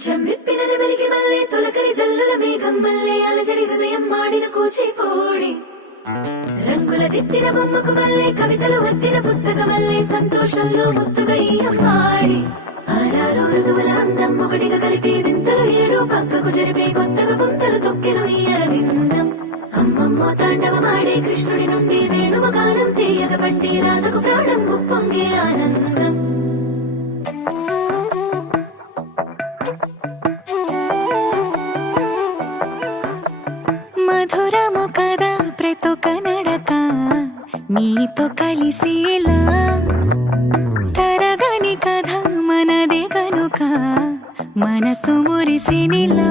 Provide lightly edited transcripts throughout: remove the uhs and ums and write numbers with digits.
పింఛం విప్పిన నెమలికి మళ్ళీ తొలకరి జల్లుల మేఘం మళ్ళీ అలజడి హృదయం మాడిన కూచిపోడి రంగుల దిద్దిన బొమ్మకు మళ్ళీ కవితలు వద్దిన పుస్తకమల్లే సంతోషంలో ముద్దుగా ఈ అమ్మాడి ఆరారు ఋతువుల అందం ఒకటిగా కలిపి వింతలు ఏడు పక్కకు జరిపే కొత్తగా పుంతలు తొక్కెను ఈ అరవిందం అమ్మమ్మో తాండవమాడే కృష్ణుడి నుండి వేణువ గానం తీయగ పండి రాధకు ప్రాణం ఉప్పొంగే ఆనందం మధురము కదా ప్రతొక నడక నీతో కలిసేలా తరగని కథ మనదే కనుక మనసు మురిసినిలా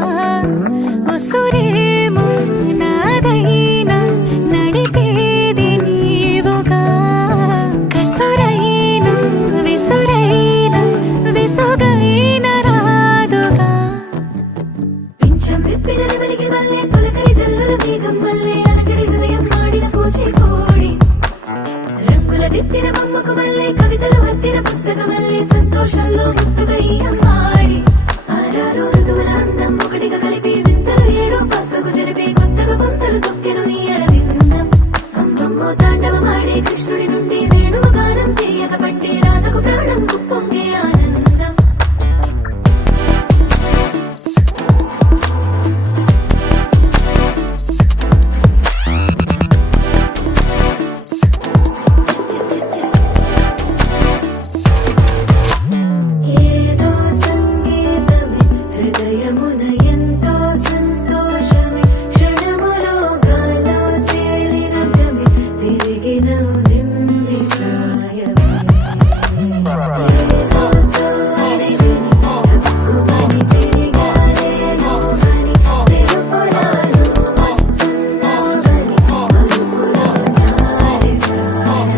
ఉసురేమో నాదైనా నడిపేది నీవుగా కసురైనా విసురైనా విసుగైన రాదుగా పింఛం విప్పిన నెమలికి మళ్ళీ తొలకరి జల్లుల మేఘం మళ్ళీ అలజడి హృదయం మాడిన కూచిపోడి రంగుల దిద్దిన బొమ్మకు మళ్ళీ కవితలు వద్దిన పుస్తకమల్లే సంతోషంలో ముద్దుగా ఈ అమ్మాడి ఆరారు ఋతువుల అందం ఒకటిగా కలిపి వింతలు ఏడు పక్కకు జరిపే కొత్తగా పుంతలు తొక్కెను ఈ అరవిందం అమ్మమ్మో తాండవమాడే కృష్ణుడి నుండి వేణువ గానం తీయగ పండి రాధకు ప్రాణం ఉప్పొంగే ఆనందం ఏదో సంగీతమే హృదయమున ఎంతో సంతోషమే క్షణములో గాలో తేలిన భ్రమే తిరిగిన నింది ప్రాయమే ఏదో సోయని తక్కువని తిరిగాలేను అని తెలుపులాను వస్తున్నావని మరుపులో జారి ప్రాణమే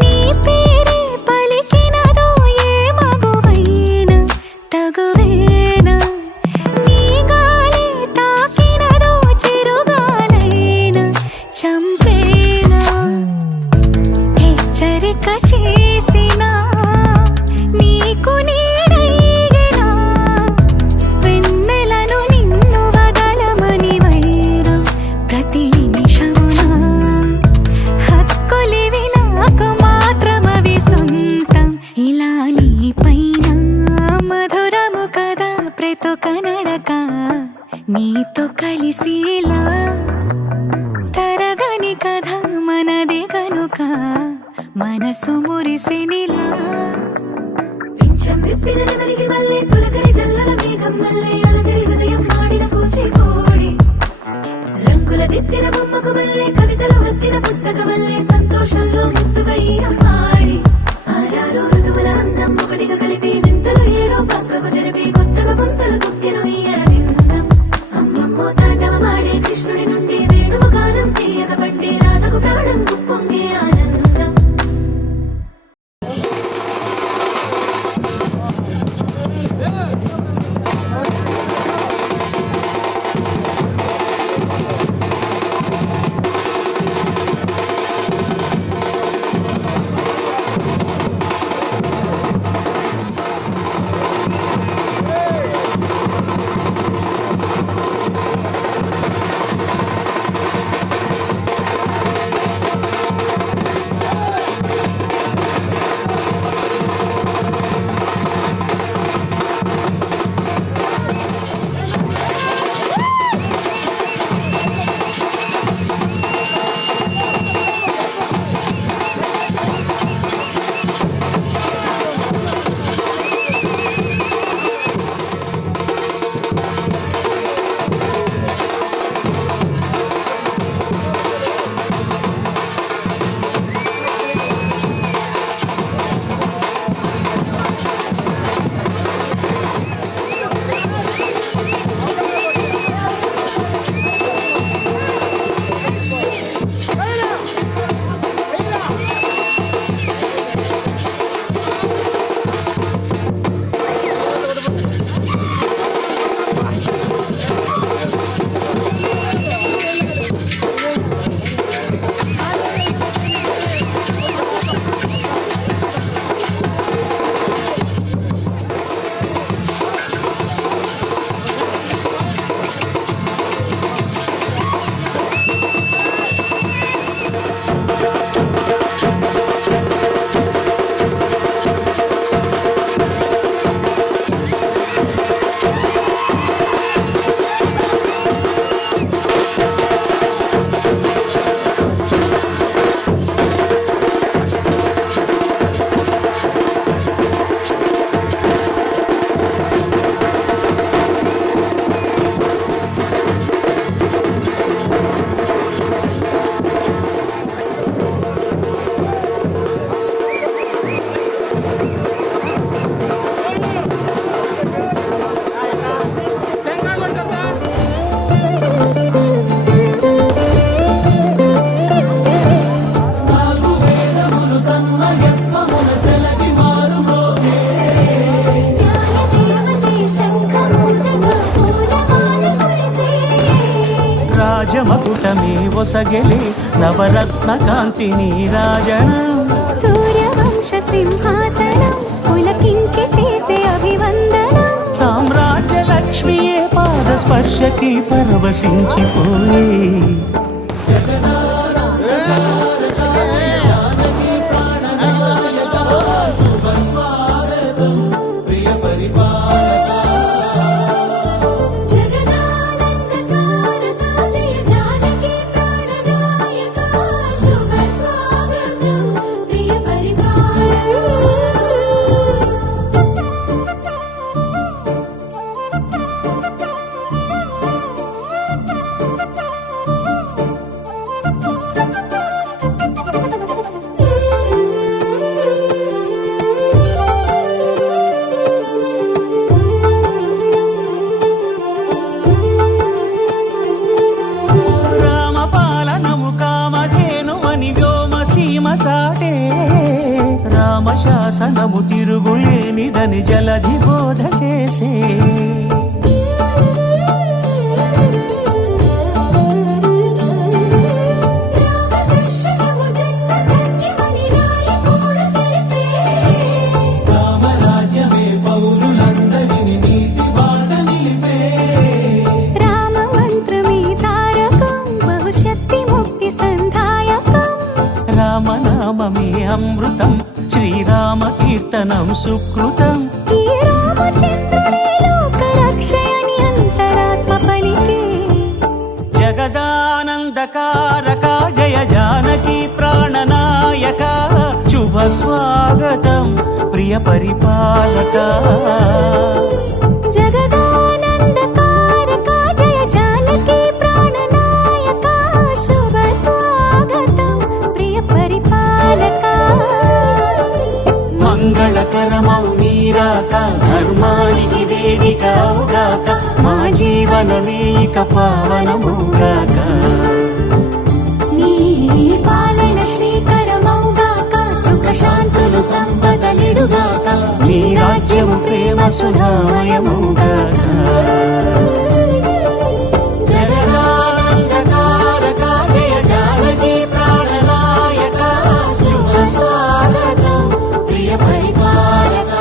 నీ పేరే పలికినదో ఏ మగువైనా తగువేనా నీ గాలి తాకినదో చిరుగాలైనా చంపేనా హెచ్చరిక చేసినా నీకు నీడైనా వెన్నెలను నిన్ను వదలమని వైరం ప్రతి నిమిషమునా హక్కులివి నాకు మాత్రమవి సొంతం ఇలా నీ పైన మధురము కదా ప్రతొక నడక నీతో కలిసేలా తరగని కథ మనదే కనుక మనసు మురిసినిలా పింఛం విప్పిన నెమలికి మళ్ళీ తొలకరి జల్లుల మేఘం మళ్ళీ అలజడి హృదయం మాడిన కూచిపోడి రంగుల దిద్దిన బొమ్మకు మళ్ళీ కవితలు వద్దిన పుస్తకమల్లే సంతోషంలో ముద్దుగా ఈ అమ్మాడి ఆరారు ఋతువుల అందం ఒకటిగా కలిపి వింతలు ఏడు పక్కకు జరిపి కొత్తగా పుంతలు తొక్కెను ఈ అరవిందం అమ్మమ్మో తాండవమాడే కృష్ణుడి నుండి వేణువ గానం తీయగ పండి రాధకు ప్రాణం ఉప్పొంగే ఆనందం రాజమకుటమే ఒసగెలి నవరత్న కాంతి నీరాజనం సూర్యవంశ సింహాసనం పులకించి చేసే అభివందనం సామ్రాజ్య లక్ష్మియే పాద స్పర్శకి పరవశించిపోయే జగదానందకారక జయ జానకి ప్రాణనాయక శుభ స్వాగతం ప్రియ పరిపాలక రామపాలనము కామధేను అని వ్యోమసీమ చాటే రామశాసనము తిరుగులేనిదని జలధి బోధ చేసే రామదర్శనము జన్మధన్యమని రాయకూడ తెలిపే రామరాజ్యమే పౌరులందరిని నీతి బాట నిలిపే రామ మంత్రమే తారకం బహుశక్తి ముక్తి సంధాయకం రామనామమే అమృతం శ్రీరామ కీర్తనం సుకృతం ఈ రామచంద్రుడే లోక రక్షయని అంతరాత్మ పలికే జగదానందకారక జయ జానకి ప్రాణనాయక శుభ స్వాగతం ప్రియ పరిపాలక జగదానందకారక జయ జానకి ప్రాణనాయక శుభ స్వాగతం ప్రియ పరిపాలక మంగళకరమౌ నీరాక ధర్మానికి వేదిక అవుగాక మా జీవనమే ఇక పావనముగాక నీ పాలన శ్రీకరమౌగాక సుఖ శాంతులు సంపదలిడుగాక నీ రాజ్యము ప్రేమ సుధామయముగాక జగదానందకారక జయ జానకి ప్రాణనాయక శుభ స్వాగతం ప్రియ పరిపాలక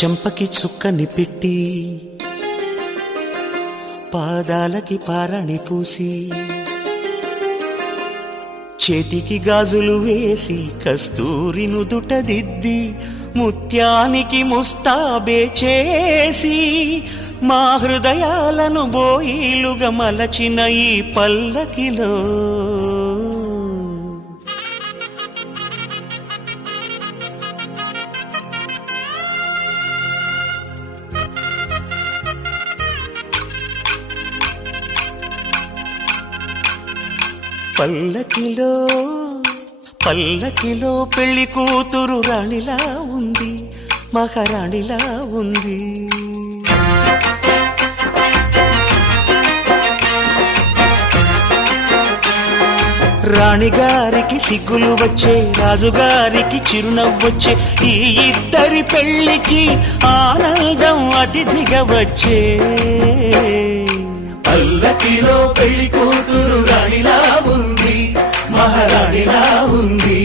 చెంపకి చుక్కని పెట్టి పాదాలకి పారాణి పూసి చేతికి గాజులు వేసి కస్తూరి నుదుట దిద్ది ముత్యానికి ముస్తాబే చేసి మా హృదయాలను బోయిలుగా మలచిన ఈ పల్లకిలో పల్లకిలో పల్లకిలో పెళ్లి కూతురు రాణిలా ఉంది, మహారాణిలా ఉంది. రాణిగారికి సిగ్గులు వచ్చే, రాజుగారికి చిరునవ్వొచ్చే, ఈ ఇద్దరి పెళ్లికి ఆనందం అతిథిగా వచ్చే. పల్లకిలో పెళ్లి కూతురు రాణిలా ఉంది, మహారాణిలా ఉంది.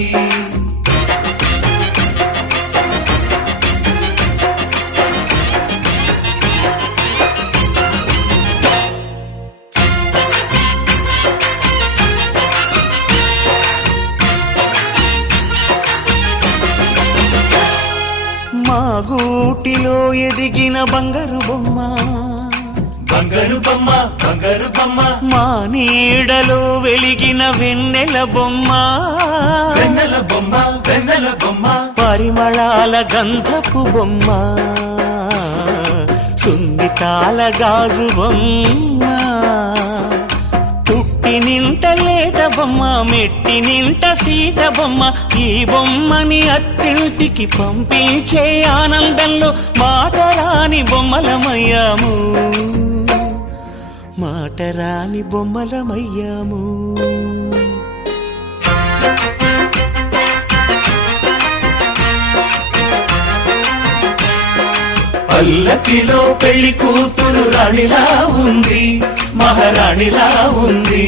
మా గూటిలో ఎదిగిన బంగారు బొమ్మ, బంగారు బొమ్మ, బంగారు బొమ్మ. మా నీడలో వెలిగిన వెన్నెల బొమ్మ, వెన్నెల బొమ్మ, వెన్నెల బొమ్మ. పరిమళాల గంధపు బొమ్మ, సున్నితాల గాజు బొమ్మ. పుట్టి నింట లేత బొమ్మ, మెట్టి నింట సీత బొమ్మ. ఈ బొమ్మని అత్తింటికి పంపించే ఆనందంలో మాటరాని బొమ్మలమయ్యాము, మాటరాని బొమ్మలమయ్యాము. పల్లకిలో పెళ్లి కూతురు రాణిలా ఉంది, మహారాణిలా ఉంది.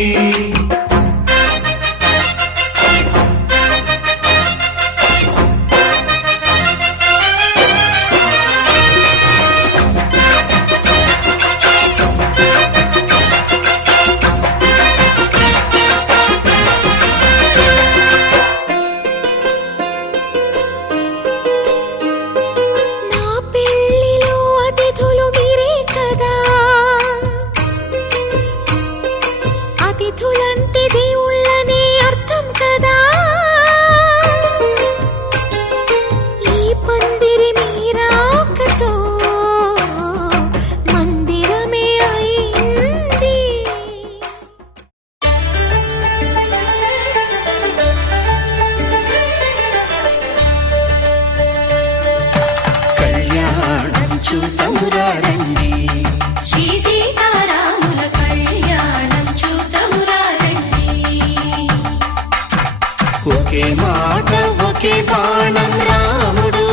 ఒకే మాట ఒకే బాణం రాముడు,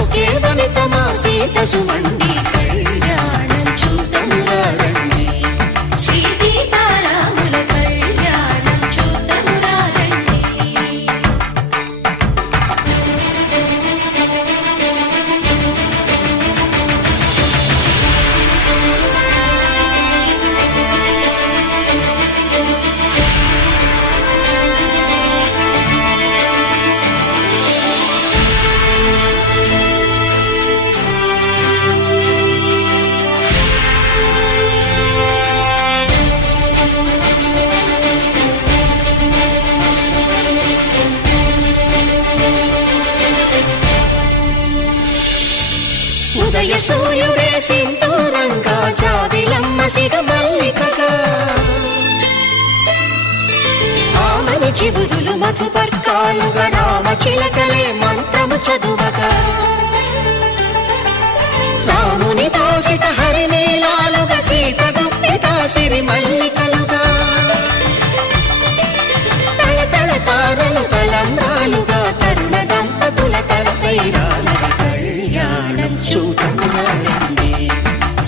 ఒకే వనిత మా సీత సుమండి. కళ్యాణం చూతమురా రండి, శ్రీ సీతారాముల కళ్యాణం చూతమురా రండి. ఉదయ సూర్యుడే సింధూరంగా, జాబిలమ్మ సిగ మల్లికగా. ఆమని చివురులు మధుపర్కాలుగా, రామ చిలకలే మంత్రము చదువగా. రాముని దోసిట హరినీలాలుగా, సీత గుప్పిట సిరి మల్లికలుగా. తల తల తారలు తలంబ్రాలుగా, తరుణ దంపతుల తలపై రాలగా. కళ్యాణం చూతమురా రండి,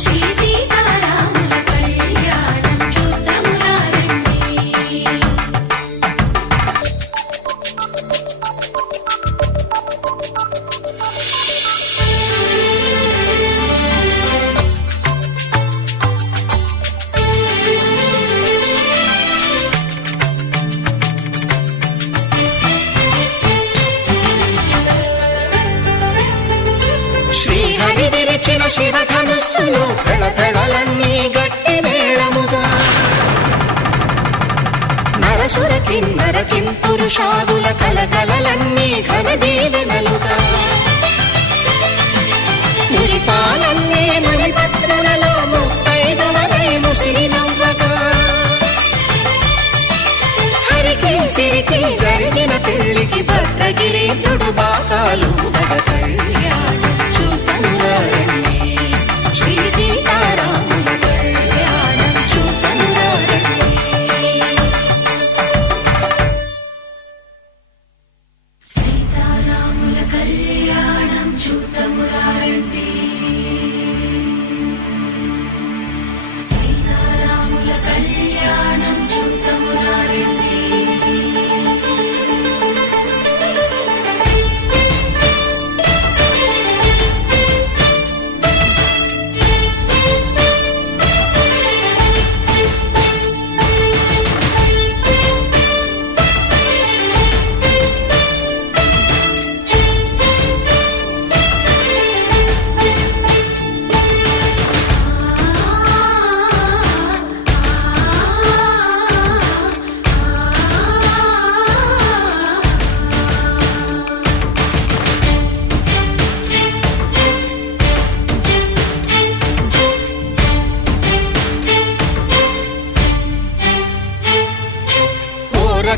శ్రీ సీతారాముల కళ్యాణం చూతమురా రండి. శివధనుస్సులో పెళపెళలన్నీ గట్టి మేళముగా నరసుర కిన్నర కింపురుషాదుల కలకలలన్నీ ఘన దీవెనలుగా మురిపాలన్నీ మణిపత్రులలో ముత్తైదువలై ముసిరి నవ్వగా హరికి సిరికి జరిగిన పెళ్లికి భద్రగిరీంద్రుడు బాకాలు కళ్యాణం చూతమురారండి శ్రీ సీతారాముల కళ్యాణం చూతమురారండి సీతారాముల కళ్యాణం చూతమురారండి సీతారాముల కళ్యాణం చూతమురారండి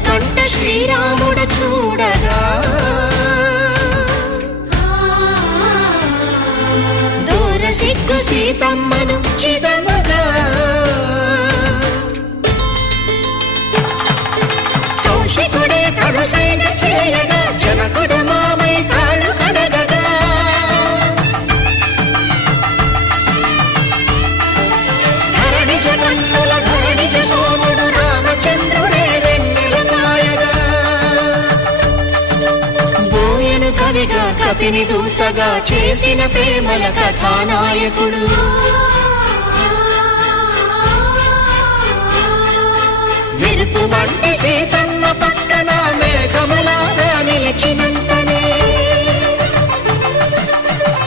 కంట శ్రీరాముడు చూడగా దూర సిగ్గు సీతమ్మను చిదమగా కౌశికుడే కరుసైన చేయగా జనకుడు మామై కాళ్ళు కడగగా ధరణిజ కన్నుల ధరణిజ సోముడు రామచంద్రుడే కవిగా కపిని దూతగా చేసిన ప్రేమల కథానాయకుడు మెరుపు వంటి సీతమ్మ పక్కన మేఘములాగా నిలిచినంతనే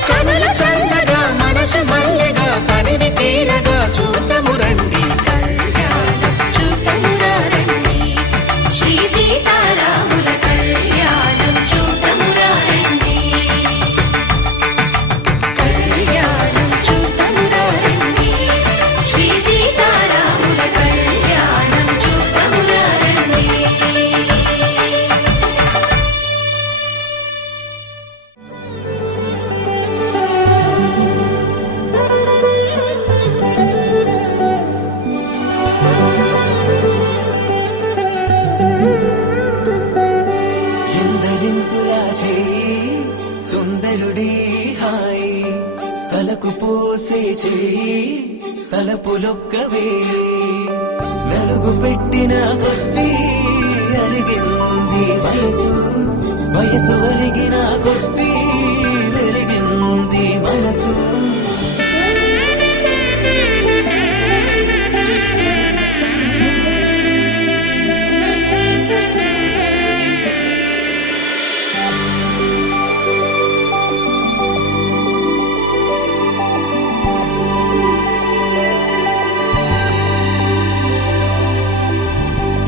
కనులు చల్లగా మనసు మల్లెగా తనివి తీరగా చూతము రండి కళ్యాణం చూతమురా రండి శ్రీ సీతారాముల కళ్యాణం చూతమురా రండి కళ్యాణం చూతమురా రండి శ్రీ సీతారాముల కళ్యాణం చూతమురా రండి ఎందరింతులా చేయి సుందరుడి హాయి తలకు పోసే చేయి తలపులొక్కవే నలుగు పెట్టిన కొద్దీ అలిగింది వయసు వయసు అలిగిన కొద్దీ వెలిగింది మనసు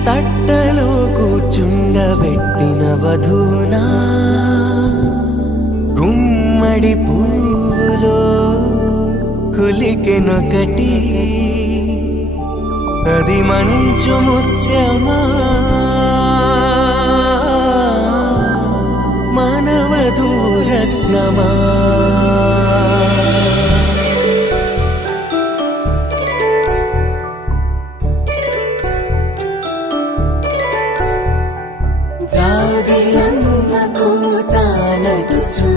తట్టలో కూర్చుండబెట్టిన వధూనా గుమ్మడి పూలో కులికెనొకటి అది మంచు ముత్యమా మానవధూరత్నమా జాబిలమ్మ కూతానదుచు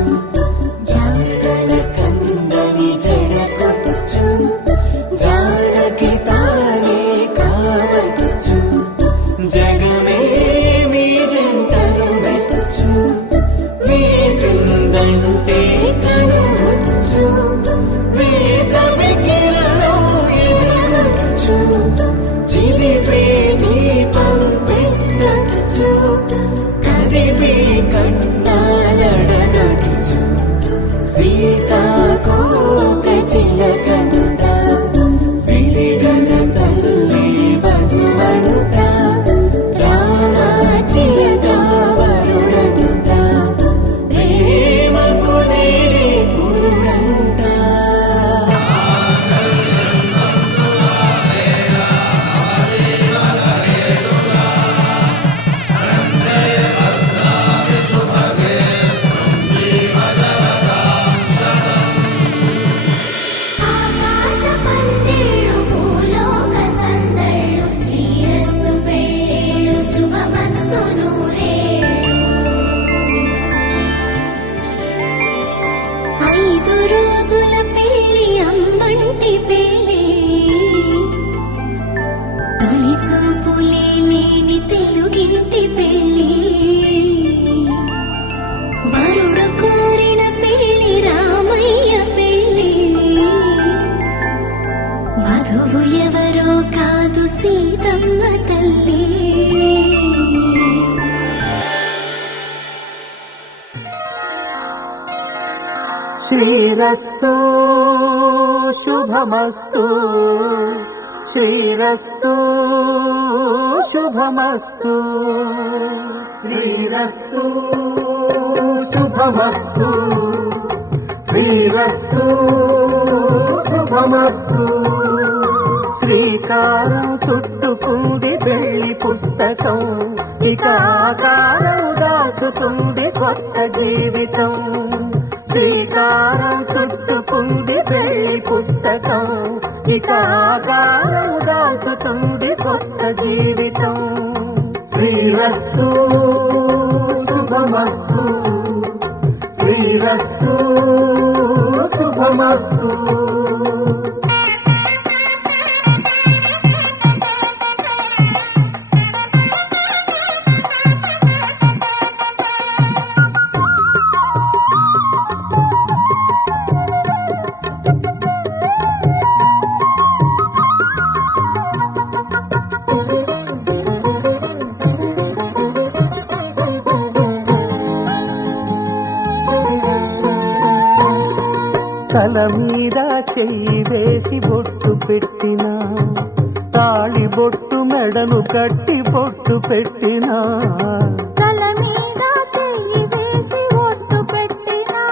జాగల కందని జడకొట్టుచు జానకి తానే కావదుచు జగ శ్రీరస్తు శుభమస్తు శ్రీరస్తు శుభమస్తు శ్రీరస్తు శుభమస్తు శ్రీరస్తు శుభమస్తు శ్రీకారం చుట్టుకుంది వెళ్ళి పుస్తకం ఇక ఆకారం దాచుతుంది కొత్త జీవితం శ్రీకారం చుట్టుకుంది వెళ్ళి పుస్తకం ఇక ఆకారం దాచుతుంది కొత్త జీవితం శ్రీరస్తు శుభమస్తు శ్రీరస్తు శుభమస్తు తల మీద చెయ్యి వేసి బొట్టు పెట్టినా తాళి బొట్టు మెడను కట్టి బొట్టు పెట్టినా తల మీద చెయ్యి వేసి బొట్టు పెట్టినా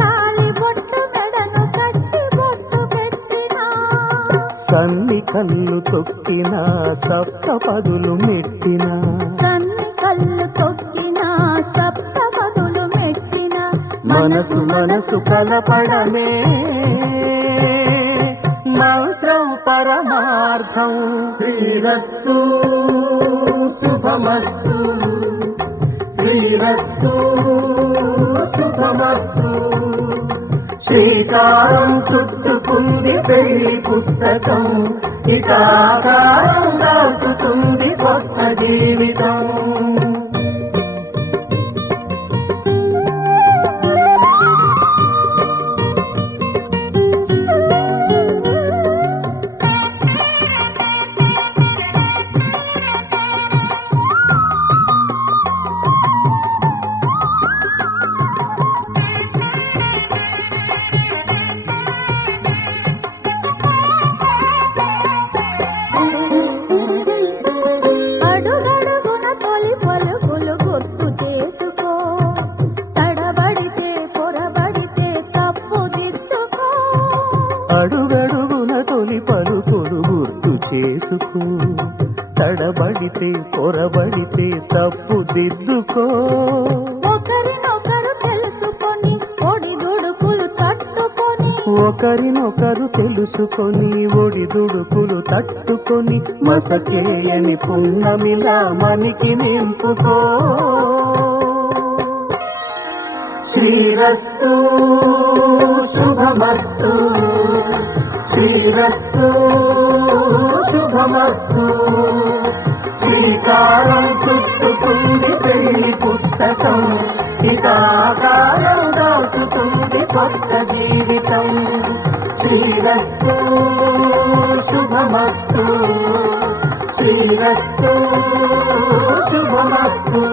తాళి బొట్టు మెడను కట్టి బొట్టు పెట్టినా సన్ని కళ్ళు తొక్కినా సప్త పదులు మెట్టినా సన్ని కళ్ళు తొక్కినా సప్త పదులు మెట్టినా మనసు మనసు కలపడమే మంత్రం పరమార్థం శ్రీరస్తు శుభమస్తు శ్రీరస్తు శుభమస్తు శ్రీకారం చుట్టుకుంది పెళ్లి పుస్తకం ఇక ఆకారం దాచుతుంది కొత్త జీవితం అడుగడుగున తొలి పలుకులు గుర్తు చేసుకో తడబడితే పొరబడితే తప్పు దిద్దుకో అడుగడుగున తొలి పలుకులు గుర్తు చేసుకో తడబడితే పొరబడితే తప్పు దిద్దుకో ఒకరినొకరు తెలుసుకొని ఒడిదుడుకులు తట్టుకొని ఒకరినొకరు తెలుసుకొని ఒడిదుడుకులు తట్టుకొని మసకేయని పున్నమిలా మనికి నింపుకో శ్రీరస్తు శుభమస్తు శ్రీరస్తు శుభమస్తు శ్రీకారం చుట్టుకుంది పెళ్లి పుస్తకం ఇక ఆకారం దాచుతుంది కొత్త జీవితం శ్రీరస్తు శుభమస్తు శ్రీరస్తు శుభమస్తు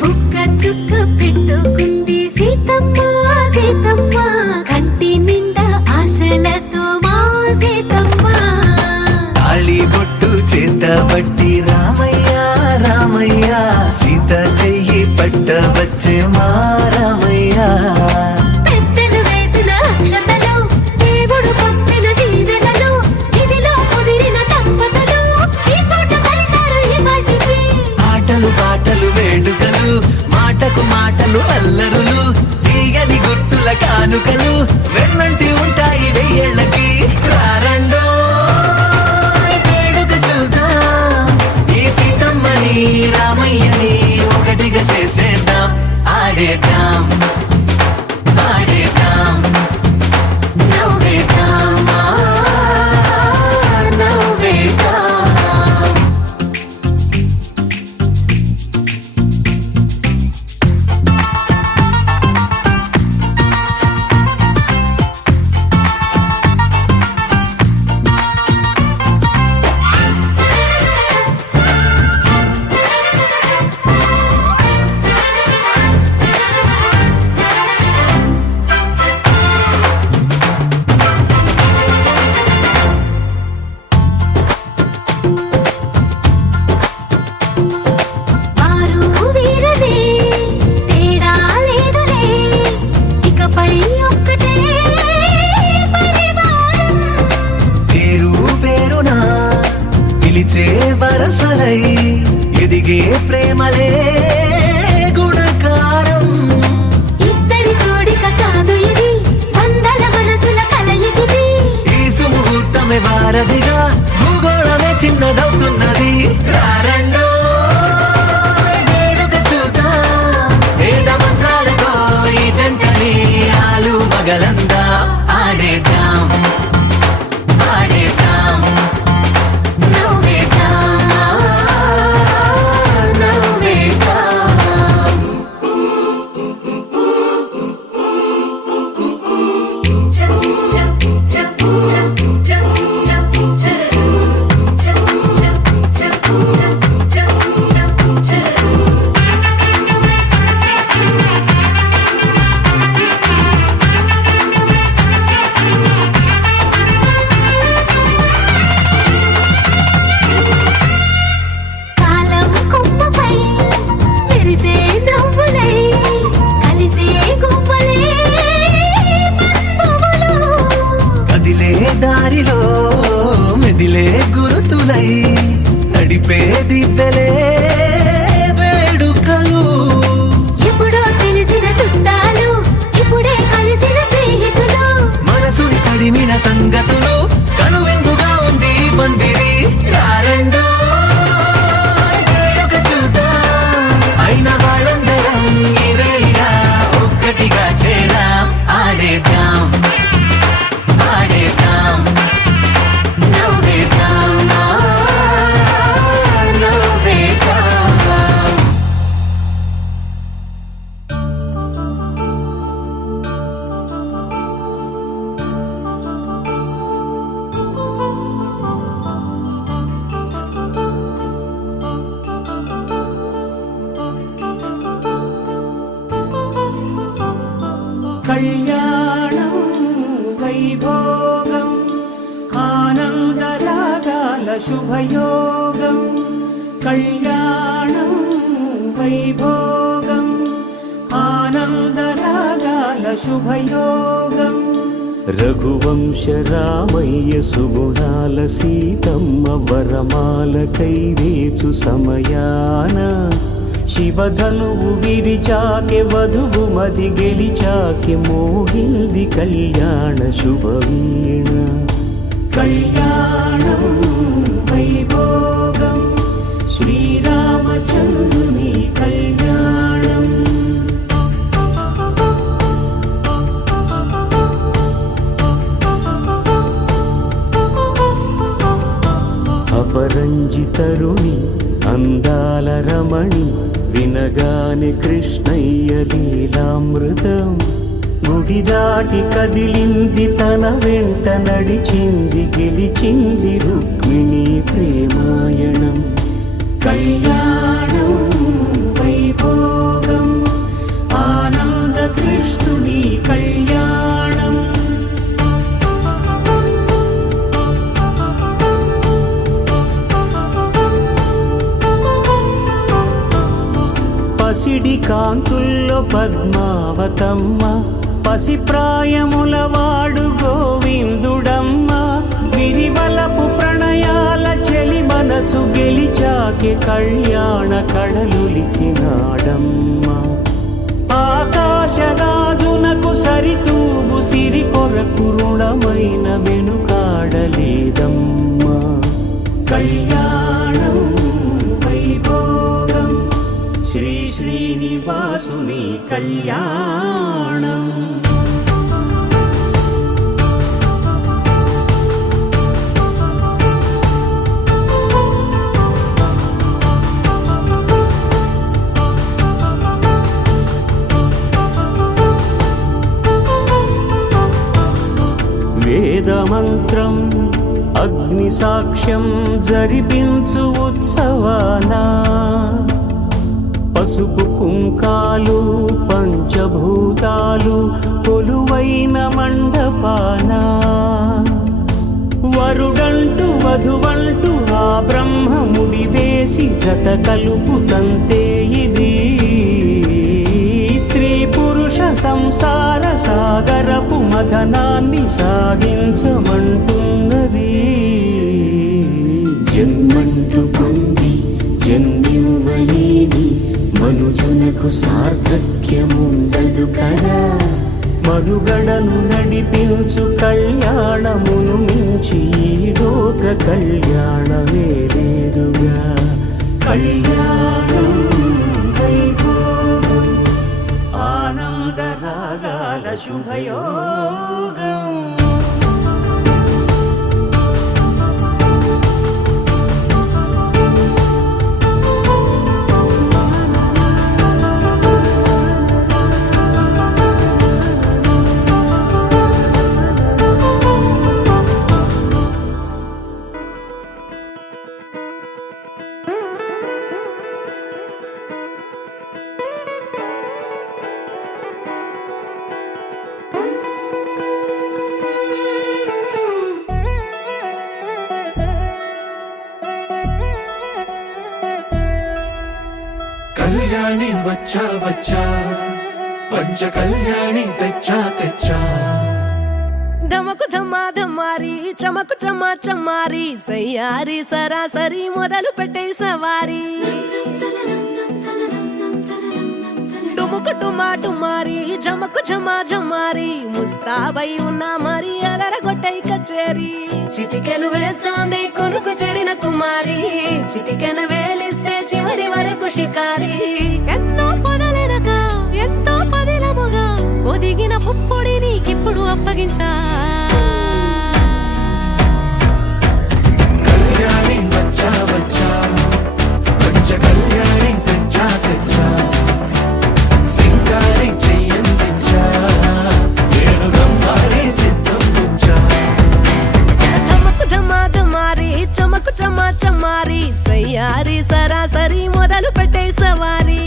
బుక్క చుక్క పెట్టుకుంది సీతమ్మ సీతమ్మ కంటి నిండా ఆశలతో మా సీతమ్మ తాళి బొట్టు చేతబట్టి రామయ్య రామయ్య సీత చెయ్యి పట్ట వచ్చే మా రామయ్య పెద్దలు వేసిన అక్షతలు దేవుడు పంపిన దీవెనలు ఇవిలో కుదిరిన దంపతులు ఈ చోట కలిసారు ఈ పాటికి ఆటలు పాటలు వేడుకలు మాటకు మాటలు అల్లరులు తీయ తీయని గుర్తుల కానుకలు వెన్నంటి ఉంటాయి వెయ్యేళ్ళకి. రారండో వేడుక చూద్దాం, ఈ సీతమ్మని రామయ్యని ఒకటిగా చేసేద్దాం. ఆడేద్దాం ఆడేద్దాం నవ్వేద్దాం నవ్వేద్దాం. వారు వీరలే తేడా లేదులే, ఇకపై ఒక్కటే పరివారం. పేరు పేరున పిలిచే వరసలై ఎదిగే ప్రేమలే గుణకారం. ఇద్దరి కోడిక కాదు ఇది, వందల మనసుల కలయికిది. ఈ సుముహూర్తమే వారధిగా భూగోళమే చిన్నదవుతున్నది. రారండో వేడుక చూద్దాం, వేద మంత్రాలతో ఈ జంటని ఆలు మగలందా. ఆడేద్దాం ఆడేద్దాం నవ్వేద్దాం నవ్వేద్దాం. కాలం కొమ్మపై మెరిసే నవ్వులై కలిసే గుంపలే బంధువులు. కదిలే దారిలో మెదిలే గురుతులై నడిపే దిబ్బెలే వేడుకలు. ఎప్పుడో తెలిసిన చుట్టాలు, ఇప్పుడే కలిసిన స్నేహితులు. మనసుని తడిమిన సంగతులు కనువిందుగా ఉంది ఈ పందిరి. రారండో వేడుక చూద్దాం, అయిన వాళ్ళందరం ఈ వేళ ఒక్కటిగా చేరాం. ఆడేద్దాం ఆడేద్దాం నవ్వేద్దాం నవ్వేద్దాం. కళ్యాణం వైభోగం ఆనందరాగాల శుభయోగం. కళ్యాణం వైభోగం ఆనందరాగాల శుభయోగం. రఘువంశ రామయ్య సుగుణాల సీతమ్మ వరమాల కైవేచు సమయాన శివధనువు విరిచాకె వధువు మది గెలిచాకె మోగింది కళ్యాణ శుభవీణ. కళ్యాణం వైభోగం శ్రీరామచంద్రుని కళ్యాణం. అపరంజి తరుణి అందాల రమణి వినగాని కృష్ణయ్య లీలామృతం. గుడి దాటి కదిలింది తన వెంట నడిచింది గెలిచింది రుక్మిణి ప్రేమాయణం. కళ్యాణం వైభోగం ఆనంద కృష్ణుని కళ్యాణం. పసిడి కాంతుల్లో పద్మావతమ్మ పసిప్రాయముల వాడు గోవిందుడమ్మ. విరివలపు ప్రణయాల చెలి మనసు గెలిచాకే కళ్యాణ కళలులికినాడమ్మ. ఆకాశరాజున సరితూగు సిరి కొరకు రుణమైన వెనుకాడలేదమ్మా. కళ్యాణం వైభోగం శ్రీ శ్రీనివాసుని కళ్యాణం. వేదమంత్రం అగ్ని సాక్ష్యం జరిపించు ఉత్సవాన పసుపు కుంకాలు పంచభూతాలు కొలువైన మండపాన వరుడంటూ వధువంటూ ఆ బ్రహ్మముడి వేసి జత కలుపుతంతే ఇది స్త్రీ పురుష సంసార సాగరపు మథనాన్ని సాగించమంటున్నది. జన్మంటూ పొంది జన్మివ్వలేని మనుజునకు సార్థక్యముండదు కదా. మనుగడను నడిపించు కళ్యాణమును మించి ఈ లోక కళ్యాణమే లేదుగా. కళ్యాణం వైభోగం ఆనందరాగాల శుభయోగం. కళ్యాణి వచ్చా వచ్చా పంచ కళ్యాణి తెచ్చా తెచ్చా. ధమకు ధమా ధమారి చమకు చమా చమారి సయ్యారి సరాసరి మొదలు పెట్టే సవారి. డుముకు టుమా టుమారి జమకు ఝమా ఝమారి ముస్తాబై ఉన్నా మరి అలరగొట్టై కచేరి. చిటికెను వేస్తోంది కొనుకు చెడిన కుమారి చిటికెను వేలిస్తే చివరి వరకు షికారి. ఎన్నో పొదలెనక ఎంతో పదిలముగా ఒదిగిన పుప్పొడి నీకిప్పుడు అప్పగించా. కళ్యాణి వచ్చా వచ్చా పంచ కళ్యాణి తెచ్చా తెచ్చా. సింగారి చెయ్యందించా ఏనుగమ్మారి సిద్ధం ఉంచా. ధమకు ధమా ధమారి చమకు చమా చమారి సయ్యారి సరాసరి మొదలు పెట్టే సవారి.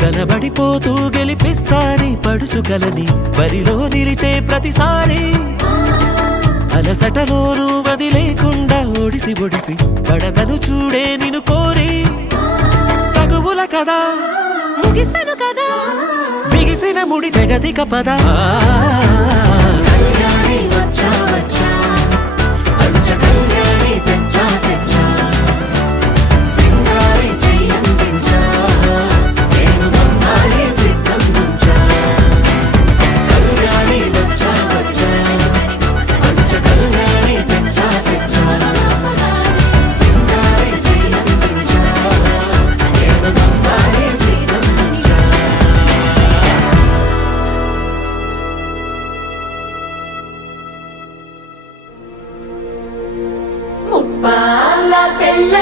కలబడిపోతూ గెలిపిస్తాని పడుచుకలని బరిలో నిలిచే ప్రతిసారి. అలసటలోనూ వదిలేకుండా ఒడిసి ఒడిసి పడతను చూడే నిన్ను కోరి. తగువుల కదా ముగిసెను కదా బిగిసిన ముడి తెగదిక పదా. కళ్యాణి వచ్చా వచ్చా పంచ కళ్యాణి తెచ్చా తెచ్చా. సింగారి చెయ్యందించా ఏనుగమ్మారి సిద్ధం ఉంచా. కళ్యాణి వచ్చా వచ్చా పంచ కళ్యాణి తెచ్చా తెచ్చా. సింగారి చెయ్యందించా ఏనుగమ్మారి సిద్ధం ఉంచా.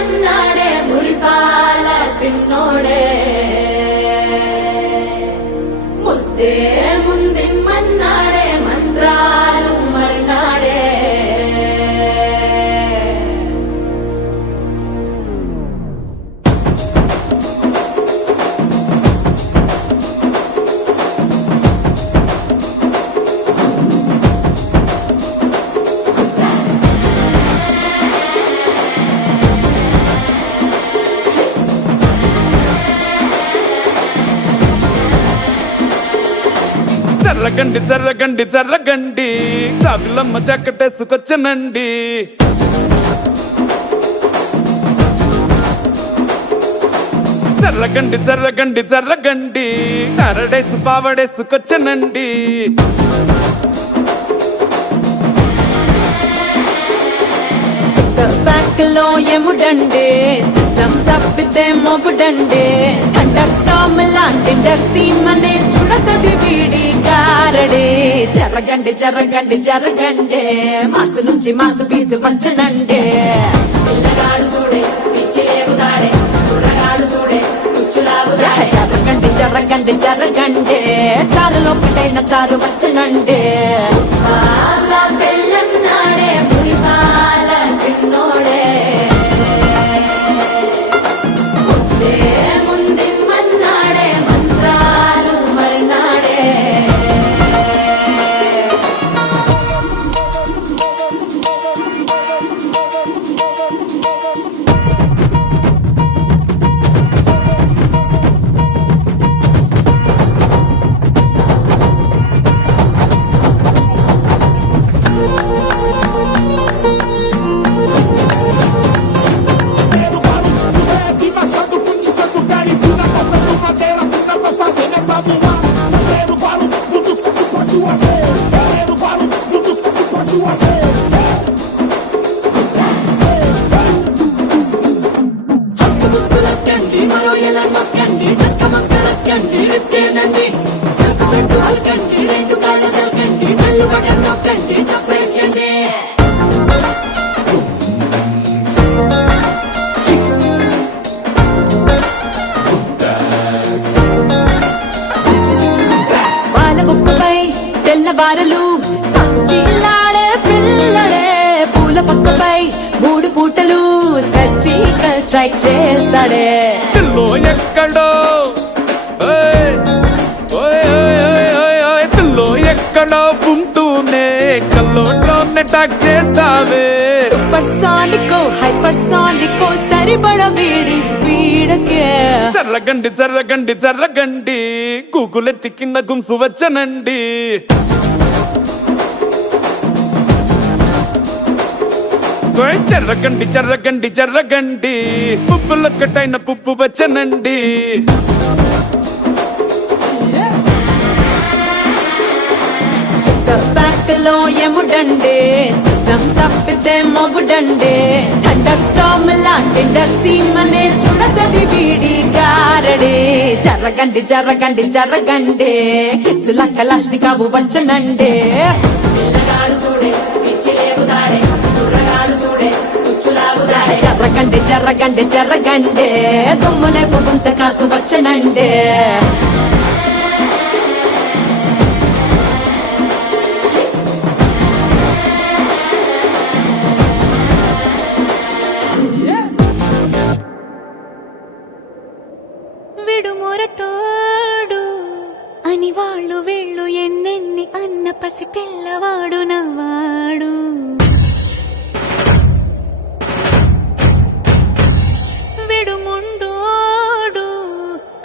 పెళ్ళన్నాడే మురిపాల సిన్నోడే ముద్దే ముందిమ్మన్నాడే మంత్రాలు మర్నాడే జర్రగండి జర్రగండి జర్రగండి చాకులమ్మ చక్కటేసుకొచ్చనండి జర్రగండి జర్రగండి జర్రగండి కరడేసు పావడేసుకొచ్చనండి బ్యాక్ లో ఎముడండే సిస్టమ్ తప్పితే మొగుడండే థండర్ స్టామ్ లాంటి సీన్ మనే చూడతది వీడి కారడే జరగండి జరగండి జరగండే మాసు నుంచి మాసు పీసు వంచనండే పిల్లగాడు చూడే పిచ్చి లేగుతాడే కుర్రగాడు చూడే కుచ్చులాగుతాడే జరగండి జరగండి జరగండే స్టార్ లోపటైన స్టార్ వచ్చనండే పెళ్ళన్నాడే మురిపాల సిన్నోడే ముద్దే ముందిమ్మన్నాడే మంత్రాలు మర్నాడే మరో ఎలా మస్కండి జస్క మస్కరస్కండి రిస్కేనండి సరుకు చెట్టు అల్కండి రెండు కాళ్ళ చల్కండి నల్లు బటన్ నొక్కండి సపరేషన్ వాళ్ళ ముక్కుపై తెల్లబారలు పంచిలాడే పిల్లడే పూల పక్కపై మూడు పూటలు సర్జికల్ స్ట్రైక్ చేస్తాడే పిల్లో ఎక్కడో ఓయ్, ఓయ్, ఓయ్, ఓయ్, ఓయ్, ఓయ్, పిల్లో ఎక్కడో ఉంటూనే కల్లోట్లోనే టాక్ చేస్తావే సూపర్ సానికో హైపర్ సానికో సరిపడ వీడి స్పీడ్కే జర్రగండి జర్రగండి జర్రగండి గూగులెత్తి కింద గుంసు వచ్చనండి ఓయ్, జర్రగండి జర్రగండి జర్రగండి పుప్పులొక్కటైన పుప్పు వచ్చనండి బ్యాక్ లో ఎముడండే సిస్టమ్ తప్పితే మొగుడండే థండర్ స్టామ్ లాంటి సీన్ మనే చూడతది వీడి కారడే జరగండి జరగండి జరగండి కిస్సుల కలాష్నికావు వచ్చనండే పిల్లగాడు చూడే పిచ్చి లేగుతాడే కుర్రగాడు చూడే కుచ్చులాగుతాడే జరగండి జరగండి జరగండి దుమ్ములేపు గుంత కాసు వచ్చనండే విడుమొరటోడు అని వాళ్ళు వీళ్ళు ఎన్నెన్ని అన్న పసి పిల్లవాడు నవ్వాడు విడుముండోడు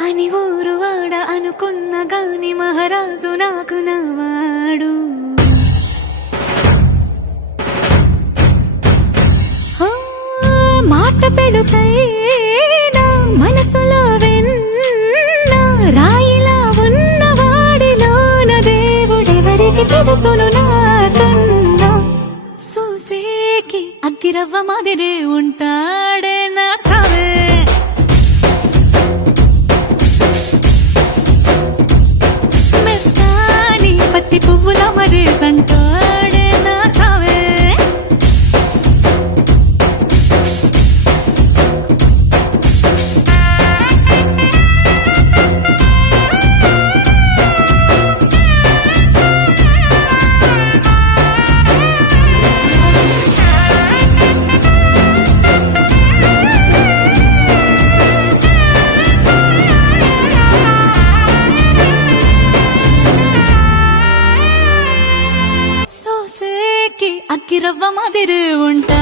అని ఊరు వాడ అనుకున్న గాని మహారాజు నాకు నవ్వాడు మాట పెడుసైనా మనసులో రాయిలా ఉన్నవాడిలోన దేవుడెవరికి తెలుసును నాకన్నా చూసేకి అగ్గిరవ్వ మాదిరే ఉంటాడే నా సావే మెత్తాని పత్తి పువ్వుల మరేసంటాడే నా సావే రవ్వ మాదిరి ఉంటా